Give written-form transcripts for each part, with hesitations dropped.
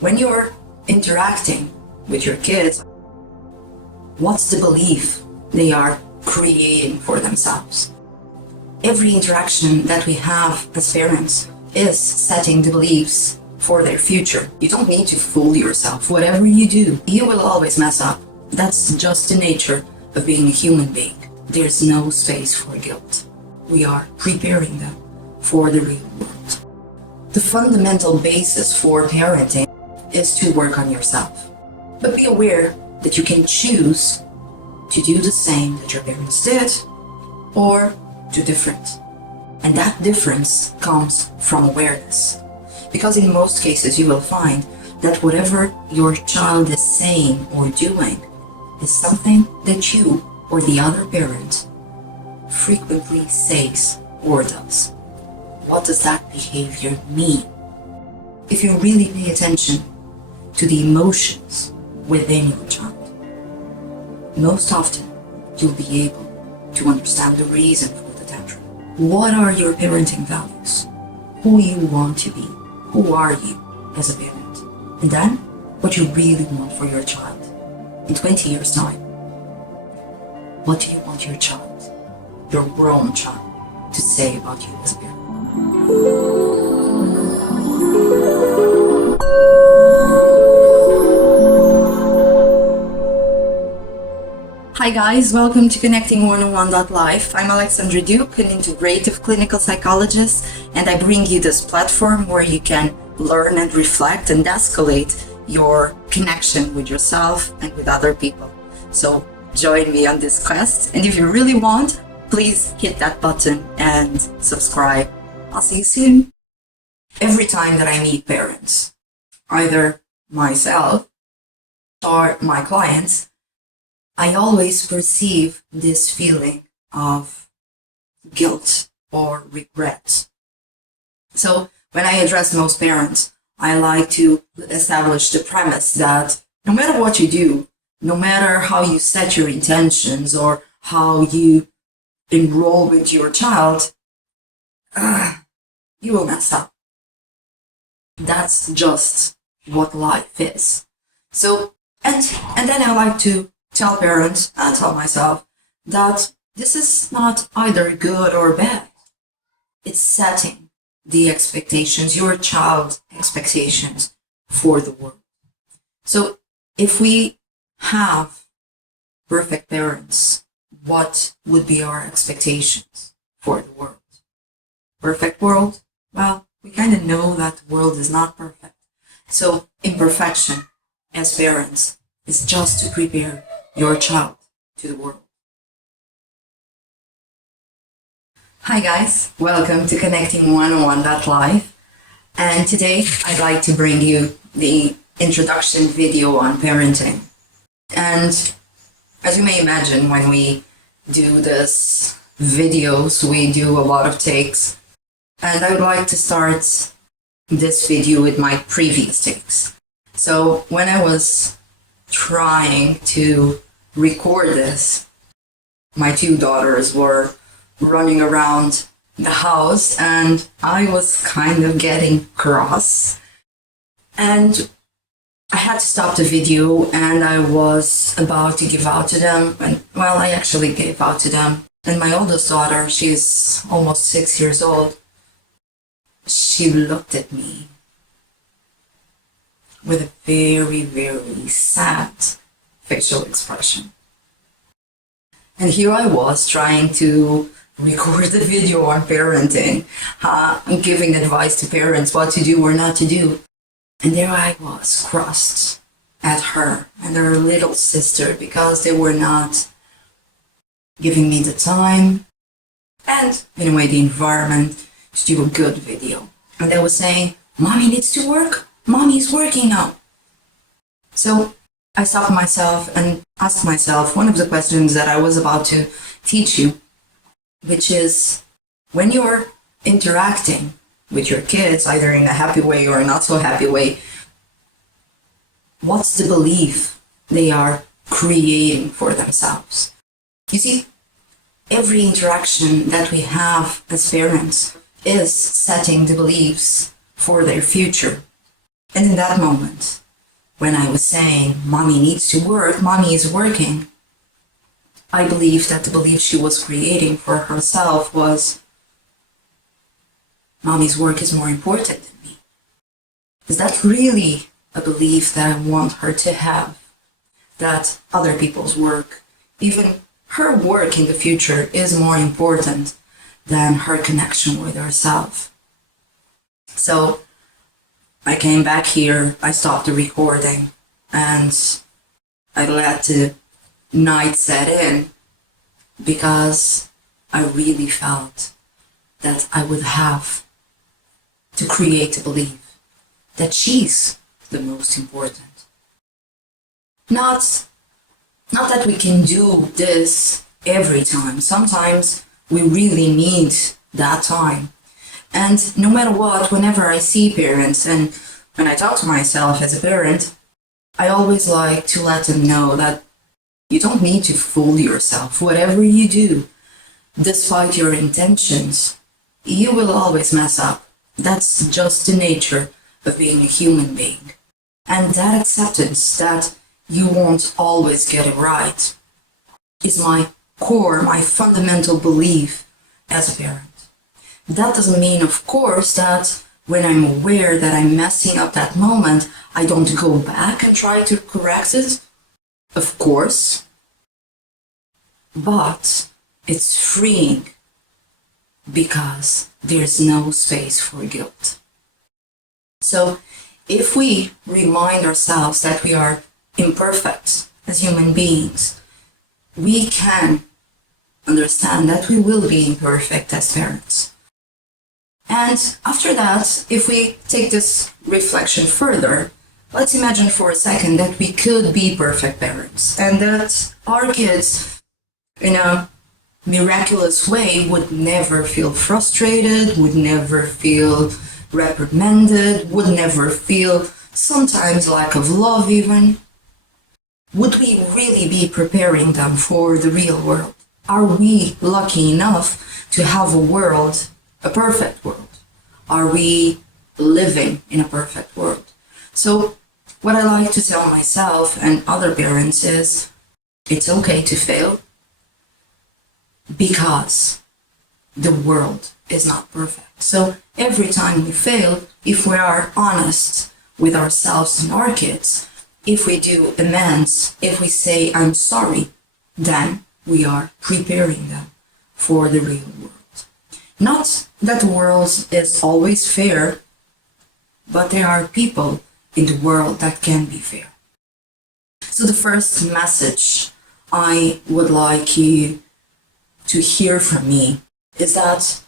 When you're interacting with your kids, what's the belief they are creating for themselves? Every interaction that we have as parents is setting the beliefs for their future. You don't need to fool yourself. Whatever you do, you will always mess up. That's just the nature of being a human being. There's no space for guilt. We are preparing them for the real world. The fundamental basis for parenting is to work on yourself. But be aware that you can choose to do the same that your parents did or do different. And that difference comes from awareness. Because in most cases you will find that whatever your child is saying or doing is something that you or the other parent frequently says or does. What does that behavior mean? If you really pay attention to the emotions within your child, most often you'll be able to understand the reason for the tantrum. What are your parenting values? Who you want to be? Who are you as a parent? And then, what you really want for your child in 20 years' time. What do you want your child, your grown child, to say about you as a parent? Hi guys, welcome to Parenting101.life. I'm Alexandra Duque, an Integrative Clinical Psychologist, and I bring you this platform where you can learn and reflect and escalate your connection with yourself and with other people. So join me on this quest, and if you really want, please hit that button and subscribe. I'll see you soon. Every time that I meet parents, either myself or my clients, I always perceive this feeling of guilt or regret. So when I address most parents, I like to establish the premise that no matter what you do, no matter how you set your intentions or how you enroll with your child, you will mess up. That's just what life is. So, and then I like to tell parents and tell myself that this is not either good or bad. It's setting the expectations, your child's expectations for the world. So if we have perfect parents, what would be our expectations for the world? Perfect world? Well, we kind of know that the world is not perfect. So imperfection as parents is just to prepare your child to the world. Hi guys, welcome to Parenting101.life, and today I'd like to bring you the introduction video on parenting. And as you may imagine, when we do this videos, we do a lot of takes, and I would like to start this video with my previous takes. So when I was trying to record this, my two daughters were running around the house and I was kind of getting cross, and I had to stop the video and I was about to give out to them, and well, I actually gave out to them. And my oldest daughter, she's almost 6 years old, she looked at me with a very, very sad facial expression. And here I was trying to record the video on parenting, giving advice to parents what to do or not to do. And there I was, crossed at her and her little sister because they were not giving me the time and, in a way, the environment to do a good video. And they were saying, "Mommy needs to work. Mommy's working now." So I stopped myself and asked myself one of the questions that I was about to teach you, which is, when you're interacting with your kids, either in a happy way or a not so happy way, what's the belief they are creating for themselves? You see, every interaction that we have as parents is setting the beliefs for their future. And in that moment, when I was saying, mommy needs to work, mommy is working, I believe that the belief she was creating for herself was, mommy's work is more important than me. Is that really a belief that I want her to have? That other people's work, even her work in the future, is more important than her connection with herself. So I came back here, I stopped the recording, and I let the night set in because I really felt that I would have to create a belief that she's the most important. Not that we can do this every time. Sometimes we really need that time. And no matter what, whenever I see parents and when I talk to myself as a parent, I always like to let them know that you don't need to fool yourself. Whatever you do, despite your intentions, you will always mess up. That's just the nature of being a human being. And that acceptance that you won't always get it right is my core, my fundamental belief as a parent. That doesn't mean, of course, that when I'm aware that I'm messing up that moment, I don't go back and try to correct it. Of course. But it's freeing because there's no space for guilt. So if we remind ourselves that we are imperfect as human beings, we can understand that we will be imperfect as parents. And after that, if we take this reflection further, let's imagine for a second that we could be perfect parents and that our kids, in a miraculous way, would never feel frustrated, would never feel reprimanded, would never feel sometimes lack of love even. Would we really be preparing them for the real world? Are we lucky enough to have a world, a perfect world? Are we living in a perfect world? So what I like to tell myself and other parents is, it's okay to fail because the world is not perfect. So every time we fail, if we are honest with ourselves and our kids, if we do amends, if we say, I'm sorry, then we are preparing them for the real world. Not that the world is always fair, but there are people in the world that can be fair. So the first message I would like you to hear from me is that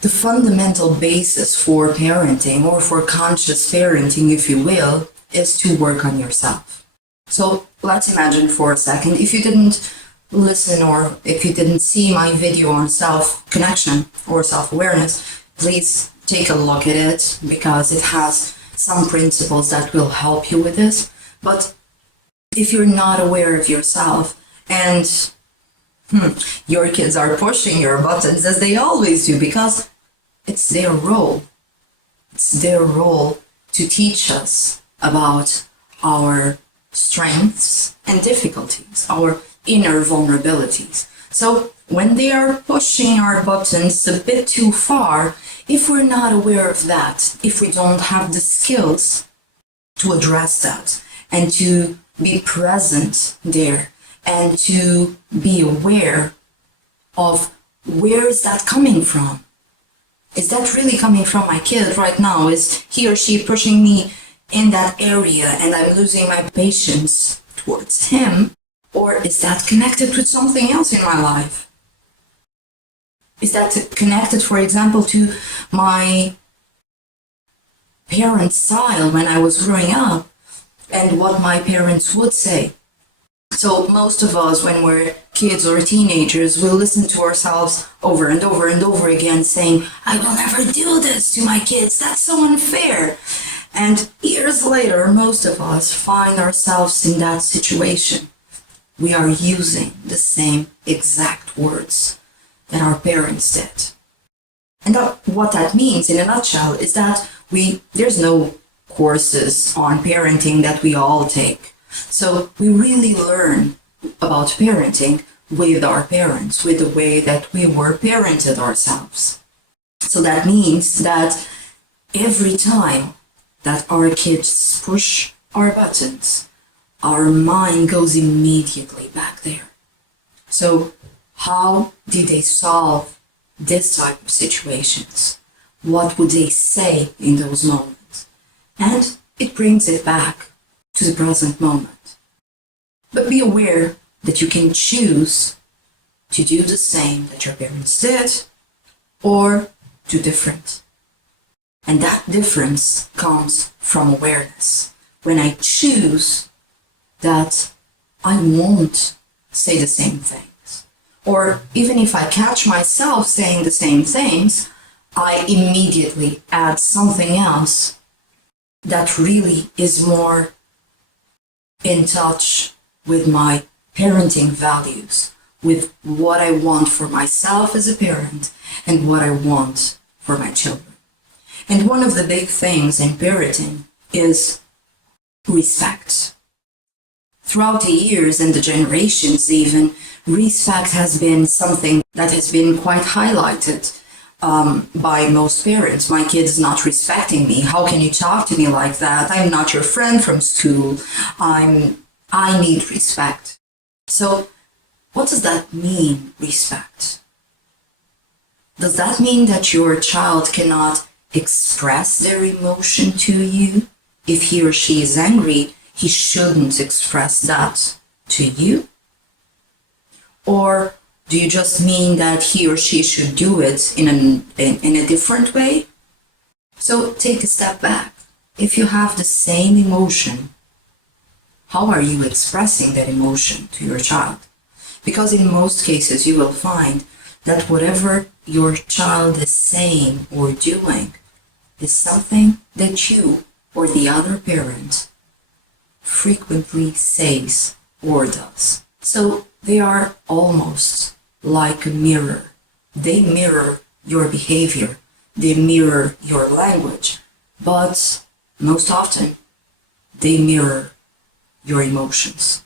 the fundamental basis for parenting, or for conscious parenting, if you will, is to work on yourself. So let's imagine for a second, if you didn't listen or if you didn't see my video on self-connection or self-awareness, please take a look at it because it has some principles that will help you with this. But if you're not aware of yourself and your kids are pushing your buttons as they always do, because it's their role. It's their role to teach us about our strengths and difficulties, our inner vulnerabilities. So when they are pushing our buttons a bit too far, if we're not aware of that, if we don't have the skills to address that and to be present there and to be aware of where is that coming from? Is that really coming from my kid right now? Is he or she pushing me in that area and I'm losing my patience towards him? Or is that connected with something else in my life? Is that connected, for example, to my parents' style when I was growing up and what my parents would say? So most of us, when we're kids or teenagers, will listen to ourselves over and over and over again saying, I will never do this to my kids, that's so unfair. And years later, most of us find ourselves in that situation. We are using the same exact words that our parents did. And what that means in a nutshell is that there's no courses on parenting that we all take. So we really learn about parenting with our parents, with the way that we were parented ourselves. So that means that every time that our kids push our buttons, our mind goes immediately back there. So how did they solve this type of situations? What would they say in those moments? And it brings it back to the present moment. But be aware that you can choose to do the same that your parents did or do different. And that difference comes from awareness. When I choose that I won't say the same things, or even if I catch myself saying the same things, I immediately add something else that really is more in touch with my parenting values, with what I want for myself as a parent and what I want for my children. And one of the big things in parenting is respect. Throughout the years and the generations even, respect has been something that has been quite highlighted by most parents. My kid is not respecting me. How can you talk to me like that? I'm not your friend from school. I need respect. So what does that mean, respect? Does that mean that your child cannot express their emotion to you? If he or she is angry, he shouldn't express that to you? Or do you just mean that he or she should do it in a different way? So take a step back. If you have the same emotion, how are you expressing that emotion to your child? Because in most cases you will find that whatever your child is saying or doing is something that you or the other parent frequently says or does. So they are almost like a mirror. They mirror your behavior, they mirror your language, but most often they mirror your emotions.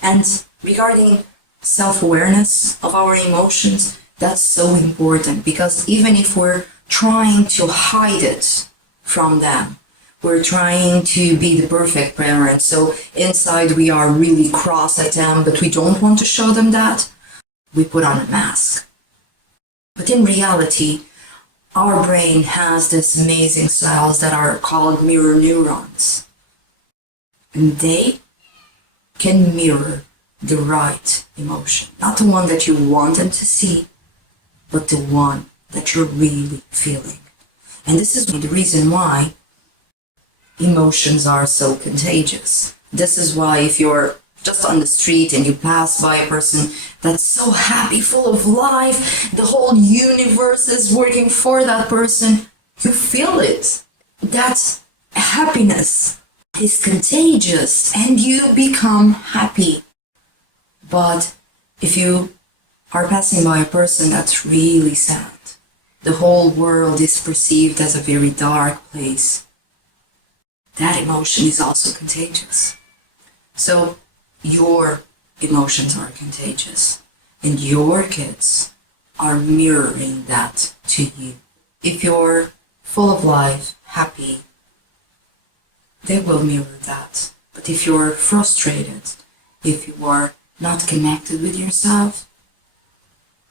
And regarding self-awareness of our emotions, that's so important, because even if we're trying to hide it from them, we're trying to be the perfect parent, so inside we are really cross at them, but we don't want to show them that, we put on a mask. But in reality, our brain has this amazing cells that are called mirror neurons. And they can mirror the right emotion. Not the one that you want them to see, but the one that you're really feeling. And this is the reason why emotions are so contagious. This is why if you're just on the street and you pass by a person that's so happy, full of life, the whole universe is working for that person, you feel it. That happiness is contagious and you become happy. But if you are passing by a person that's really sad, the whole world is perceived as a very dark place, that emotion is also contagious. So your emotions are contagious and your kids are mirroring that to you. If you're full of life, happy, they will mirror that. But if you're frustrated, if you are not connected with yourself,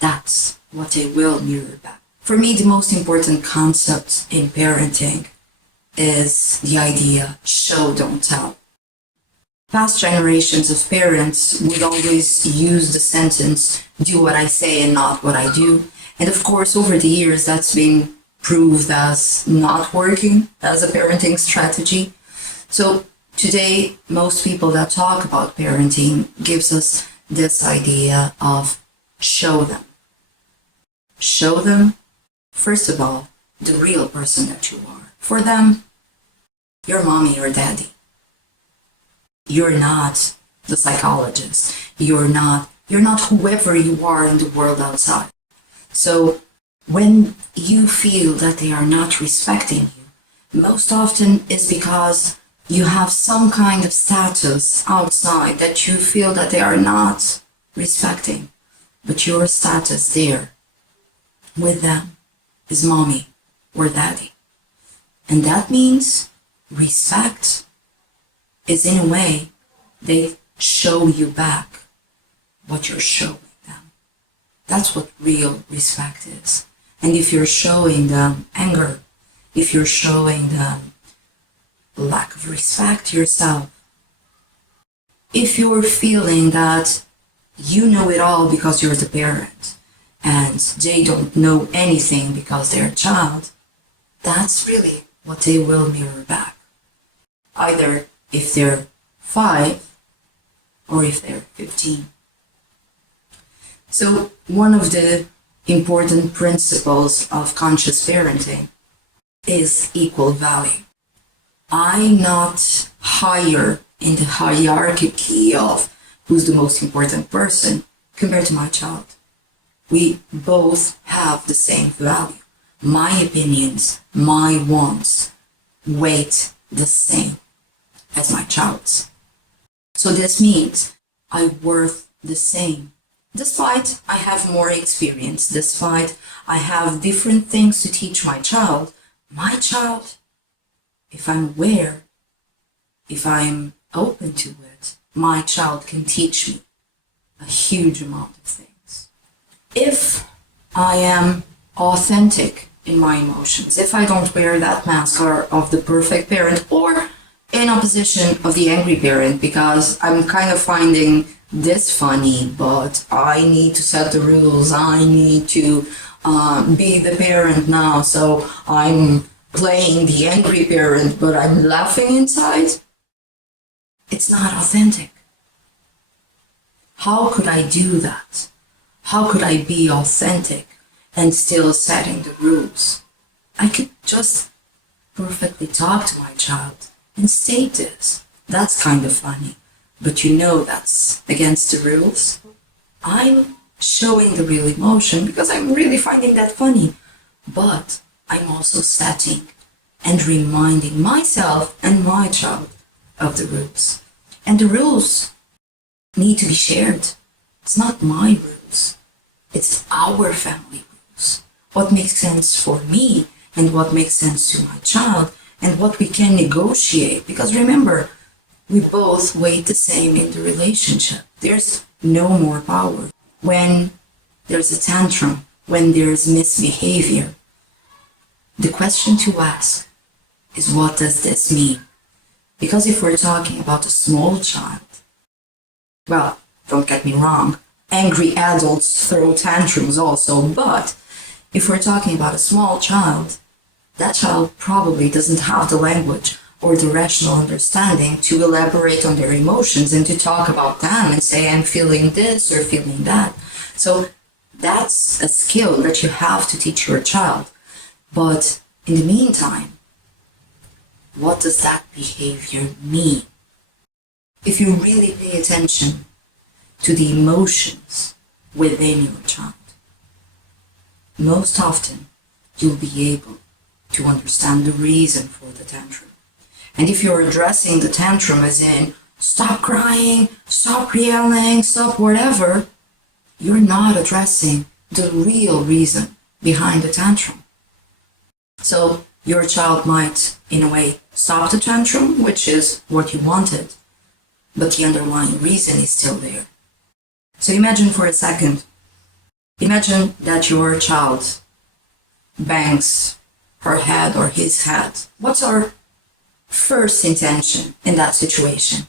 that's what they will mirror back. For me, the most important concept in parenting is the idea show, don't tell. Past generations of parents would always use the sentence, do what I say and not what I do. And of course, over the years, that's been proved as not working as a parenting strategy. So today, most people that talk about parenting gives us this idea of show them. Show them, first of all, the real person that you are. For them, you're mommy or daddy. You're not the psychologist. You're not whoever you are in the world outside. So when you feel that they are not respecting you, most often is because you have some kind of status outside that you feel that they are not respecting, but your status there with them is mommy or daddy. And that means respect is, in a way, they show you back what you're showing them. That's what real respect is. And if you're showing them anger, if you're showing them lack of respect yourself, if you're feeling that you know it all because you're the parent and they don't know anything because they're a child, that's really what they will mirror back. Either if they're 5 or if they're 15. So one of the important principles of conscious parenting is equal value. I'm not higher in the hierarchy of who's the most important person compared to my child. We both have the same value. My opinions, my wants, weight the same as my child's. So this means I'm worth the same. Despite I have more experience, despite I have different things to teach my child, if I'm aware, if I'm open to it, my child can teach me a huge amount of things. If I am authentic in my emotions, if I don't wear that mask of the perfect parent or in opposition of the angry parent, because I'm kind of finding this funny, but I need to set the rules, I need to be the parent now, so I'm playing the angry parent, but I'm laughing inside. It's not authentic. How could I do that? How could I be authentic and still setting the rules? I could just perfectly talk to my child and state this. That's kind of funny, but that's against the rules. I'm showing the real emotion because I'm really finding that funny, but I'm also setting and reminding myself and my child of the rules. And the rules need to be shared. It's not my rules. It's our family rules. What makes sense for me and what makes sense to my child and what we can negotiate. Because remember, we both weigh the same in the relationship. There's no more power. When there's a tantrum, when there's misbehavior, the question to ask is, what does this mean? Because if we're talking about a small child, well, don't get me wrong, angry adults throw tantrums also, but if we're talking about a small child, that child probably doesn't have the language or the rational understanding to elaborate on their emotions and to talk about them and say, I'm feeling this or feeling that. So that's a skill that you have to teach your child. But in the meantime, what does that behavior mean? If you really pay attention to the emotions within your child, most often you'll be able to understand the reason for the tantrum. And if you're addressing the tantrum as in, stop crying, stop yelling, stop whatever, you're not addressing the real reason behind the tantrum. So your child might, in a way, stop the tantrum, which is what you wanted, but the underlying reason is still there. So imagine for a second, imagine that your child bangs her head or his head. What's our first intention in that situation?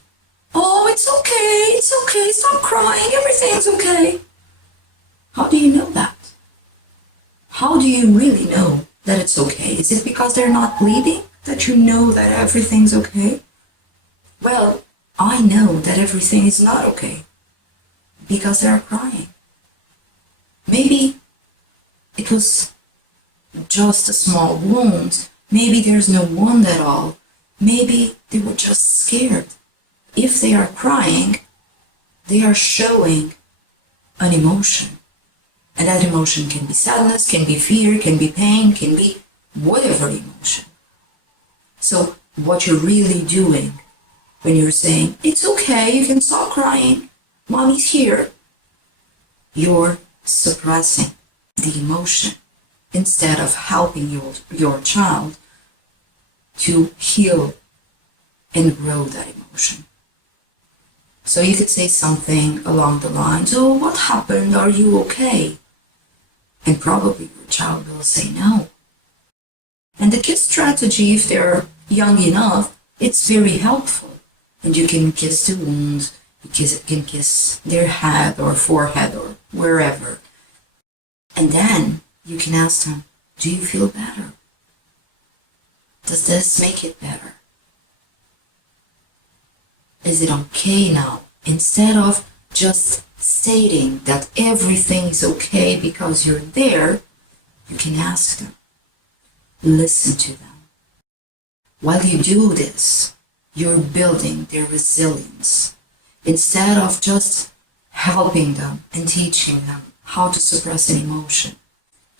Oh, it's okay, stop crying, everything's okay. How do you know that? How do you really know that it's okay? Is it because they're not bleeding that you know that everything's okay? Well, I know that everything is not okay because they're crying. Maybe it was just a small wound. Maybe there's no wound at all. Maybe they were just scared. If they are crying, they are showing an emotion. And that emotion can be sadness, can be fear, can be pain, can be whatever emotion. So what you're really doing when you're saying, it's okay, you can stop crying, mommy's here, you're suppressing the emotion instead of helping your child to heal and grow that emotion. So you could say something along the lines, oh, what happened? Are you okay? And probably your child will say no. And the kiss strategy, if they're young enough, it's very helpful. And you can kiss the wound, you can kiss their head or forehead or wherever. And then you can ask them, do you feel better? Does this make it better? Is it okay now? Instead of just stating that everything is okay because you're there, you can ask them. Listen to them. While you do this, you're building their resilience. Instead of just helping them and teaching them how to suppress an emotion,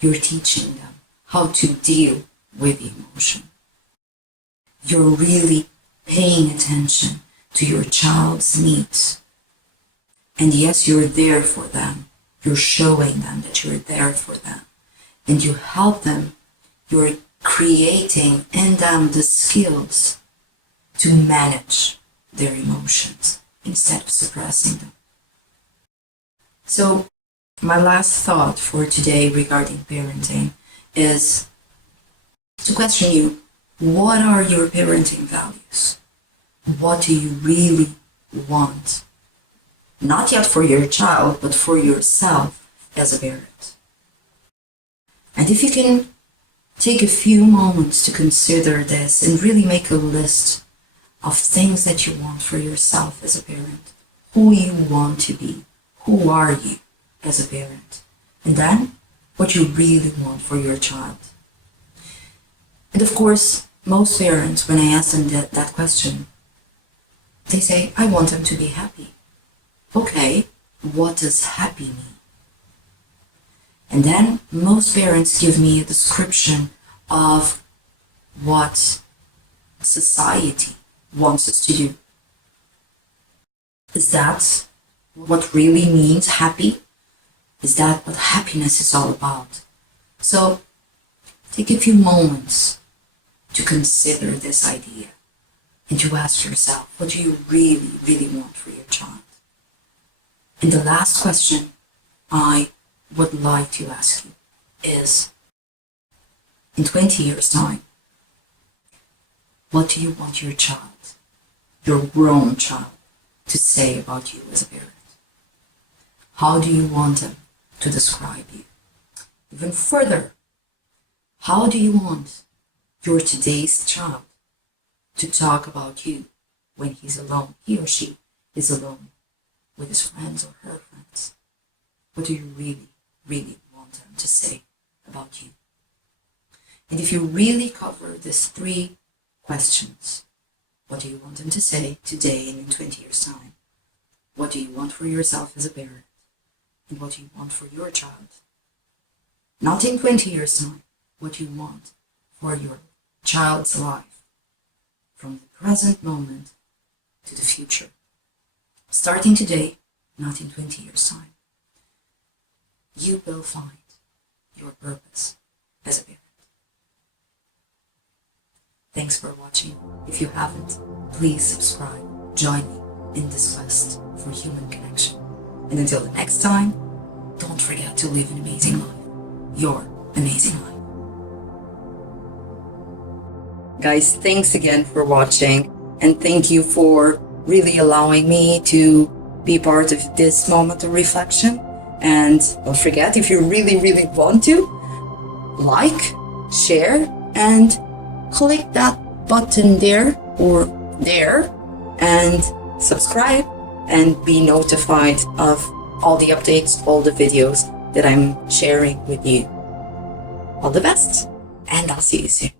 you're teaching them how to deal with the emotion. You're really paying attention to your child's needs. And yes, you're there for them. You're showing them that you're there for them. And you help them. You're creating in them the skills to manage their emotions instead of suppressing them. So my last thought for today regarding parenting is to question you, what are your parenting values? What do you really want? Not yet for your child, but for yourself as a parent. And if you can take a few moments to consider this and really make a list of things that you want for yourself as a parent, who you want to be, who are you as a parent, and then what you really want for your child. And of course, most parents, when I ask them that question, they say, I want them to be happy. Okay, what does happy mean? And then most parents give me a description of what society wants us to do. Is that what really means happy? Is that what happiness is all about? So take a few moments to consider this idea and to ask yourself, what do you really, really want for your child? And the last question I would like to ask you is, in 20 years' time, what do you want your child, your grown child, to say about you as a parent? How do you want them to describe you? Even further, how do you want your today's child to talk about you when he's alone, he or she is alone with his friends or her friends? What do you really, really want them to say about you? And if you really cover these 3 questions, what do you want them to say today and in 20 years' time? What do you want for yourself as a parent? And what do you want for your child? Not in 20 years' time, what you want for your child's life, from the present moment to the future. Starting today, not in 20 years' time. You will find your purpose as a parent. Thanks for watching. If you haven't, please subscribe. Join me in this quest for human connection. And until the next time, don't forget to live an amazing life. Your amazing life. Guys, thanks again for watching, and thank you for really allowing me to be part of this moment of reflection. And don't forget, if you really, really want to, like, share, and click that button there or there and subscribe and be notified of all the updates, all the videos that I'm sharing with you. All the best, and I'll see you soon.